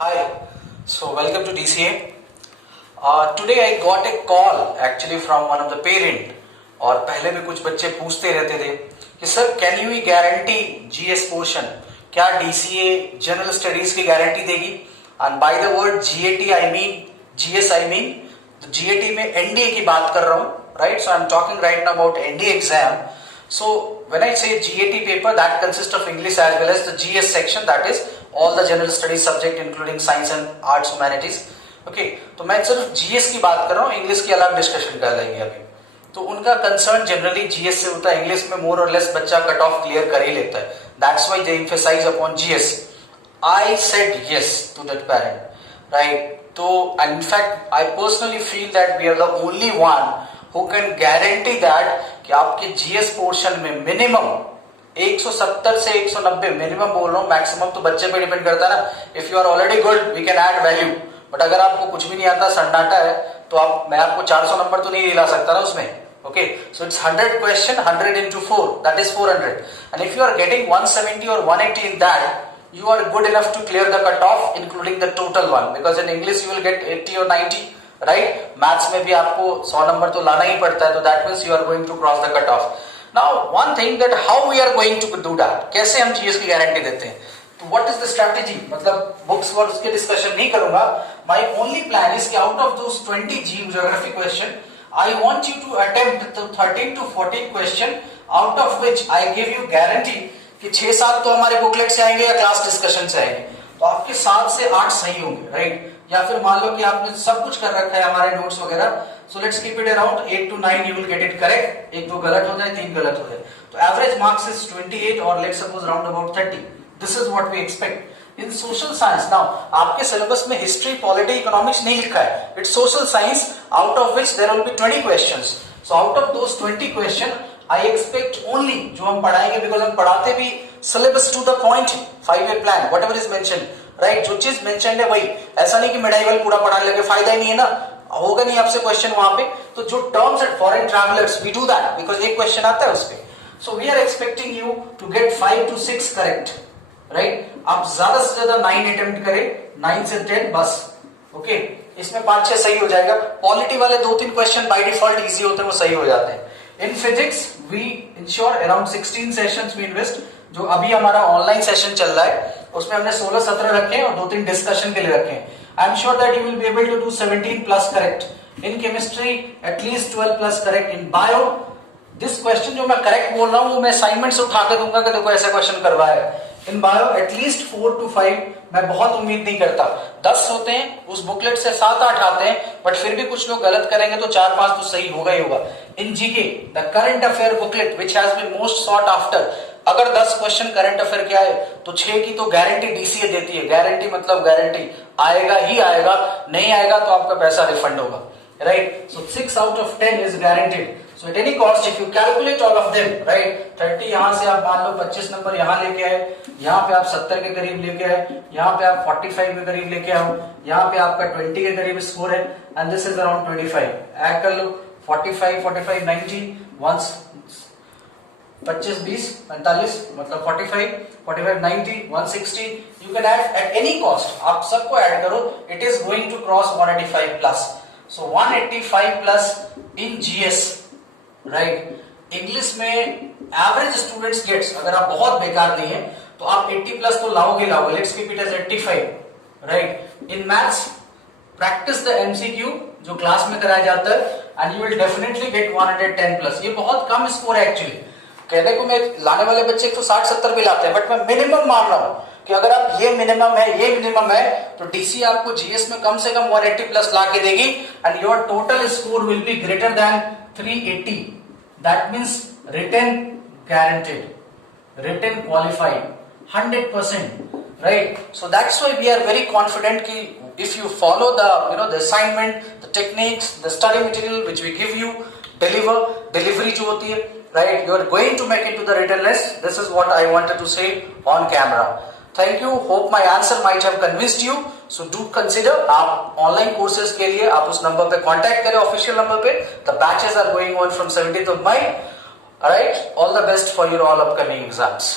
Hi, so welcome to DCA. Today I got a call actually from one of the parent और पहले भी कुछ बच्चे पूछते रहते थे कि sir can you guarantee GS portion, क्या डीसीए जनरल स्टडीज की गारंटी देगी? And by the word GAT I mean GS I mean, तो जीएटी में एनडीए की बात कर रहा हूँ, right? So I am talking right now about NDA exam. So when I say GAT paper, that consists of English as well as the GS section, that is all the general studies subject including science and arts humanities. Okay, तो मैं सिर्फ GS की बात कर रहा हूँ, English की अलग डिस्कशन कर लेंगे अभी. तो उनका कंसर्न जनरली GS से होता है, इंग्लिश में मोर और लेस बच्चा कट ऑफ क्लियर कर ही लेता है. That's why they emphasize upon GS. I said yes to that parent, right? तो in fact I personally feel that we are the only one who can guarantee that कि आपके GS portion में minimum 170 से 190 minimum बोल रहा हूँ, maximum तो बच्चे पे डिपेंड करता है ना. If you are already good we can add value, but अगर आपको कुछ भी नहीं आता, सन्नाटा है, तो मैं आपको 400 नंबर तो नहीं दिला सकता ना उसमें. Okay, so it's 100 question, 100 into 4, that is 400. And if you are getting 170 or 180 in that, you are good enough to clear the cutoff including the total one, because in English you will get 80 or 90, right? Maths में भी आपको 100 number तो लाना ही पड़ता है, तो that means you are going to cross the cut off. Now one thing that how we are going to do that, कैसे हम जीएस की गारंटी देते हैं, तो व्हाट इज द स्ट्रेटजी? मतलब बुक्स वर्ड्स के डिस्कशन नहीं करूंगा. माय ओनली प्लान इज कि out of those 20 geography question I want you to attempt 13 to 14 question, out of which I give you guarantee कि 6-7 तो हमारे बुकलेट से आएंगे या क्लास डिस्कशन से आएंगे, तो आपके 7 से 8 सही होंगे, राइट? या फिर मान लो कि आपने सब कुछ कर रखा है हमारे नोट्स वगैरह, so let's keep it around 8 to 9 you will get it correct. 1-2 गलत हो जाए, 3 गलत हो जाए, तो एवरेज मार्क्स इज 28 और let's suppose around about 30. This is what we expect in social science. Now आपके सिलेबस में हिस्ट्री, पॉलिटी, इकोनॉमिक्स नहीं लिखा है, it's social science, out of which there will be 20 questions. So out of those 20 question I expect only जो हम पढ़ाएंगे, because हम पढ़ाते भी syllabus to the point, 5-year plan, whatever is mention, right? जो चीज मेंशन है वही, ऐसा नहीं कि मेडाइवल पूरा पढ़ाने लगे, फायदा ही नहीं है ना, होगा नहीं आपसे क्वेश्चन वहां पे. तो जो terms and foreign travellers we do that, because एक क्वेश्चन आता है उस पे. So we are expecting you to get 5 to 6 correct, right? आप ज्यादा से ज्यादा 9 अटेम्प्ट करें, 9 से 10 बस. ओके, इसमें 5-6 सही हो जाएगा. पॉलिटी वाले 2-3 क्वेश्चन बाय डिफॉल्ट इजी होते हैं, वो सही हो जाते हैं. In physics we ensure around 16 sessions we invest. जो अभी हमारा ऑनलाइन सेशन चल रहा है उसमें हमने 16-17 रखे हैं और 2-3 डिस्कशन के लिए रखे हैं. I am sure that you will be able to do 17+ correct. In chemistry at least 12+ correct. In bio this question जो मैं करेक्ट बोल रहा हूं वो मैं असाइनमेंट से उठा के दूंगा कि देखो ऐसा क्वेश्चन करवाया. इन बायो एटलीस्ट 4 to 5, मैं बहुत उम्मीद नहीं करता. 10 होते हैं उस बुकलेट से, 7-8 आते हैं, बट फिर भी कुछ लोग गलत करेंगे तो 4-5 तो सही होगा ही होगा. In GK the current affair booklet which has been most sought after, अगर 10 क्वेश्चन करंट अफेयर के आए तो 6 की तो गारंटी डीसीए देती है. गारंटी मतलब गारंटी, आएगा ही आएगा, नहीं आएगा तो आपका पैसा रिफंड होगा, right? So 6 out of 10 is guaranteed. So eight any cost if you calculate all of them, right, 30 यहां से आप मान लो 25 नंबर यहां लेके आए, यहाँ पे आप 70 के करीब लेके आए, यहाँ पे आप 45 के करीब लेके आओ, यहाँ पे आपका 20 के करीब स्कोर है, and this is around 25. Add कर लो 45, 90 वंस 25, 20, 45, मतलब 45, 90, 160. You can add at any cost, आप सबको ऐड करो, it is going to cross 185+. So 185+ in GS, right? English में एवरेज स्टूडेंट्स गेट्स, अगर आप बहुत बेकार नहीं है तो आप 80+ तो लाओगे. Let's keep it as 85, right? In maths practice the MCQ जो क्लास में कराया जाता है and you will definitely get 110+. ये बहुत कम स्कोर है एक्चुअली. कहने को मैं लाने वाले बच्चे तो 60-70 भी लाते हैं, बट मैं मिनिमम मान रहा हूं कि अगर आप ये मिनिमम है तो डीसी आपको जीएस में कम से कम 180+ ला के देगी, and your total score will be greater than 380. That means written guaranteed, written qualified 100%, right? So that's why we are very confident कि if you follow the the assignment, the techniques, the study material which we give you, delivery जो होती है, right, you are going to make it to the written list. This is what I wanted to say on camera. Thank you. Hope my answer might have convinced you. So do consider, आप online courses के लिए आप उस number पे contact करें, official number पे. The batches are going on from 17th of May. Alright, all the best for your all upcoming exams.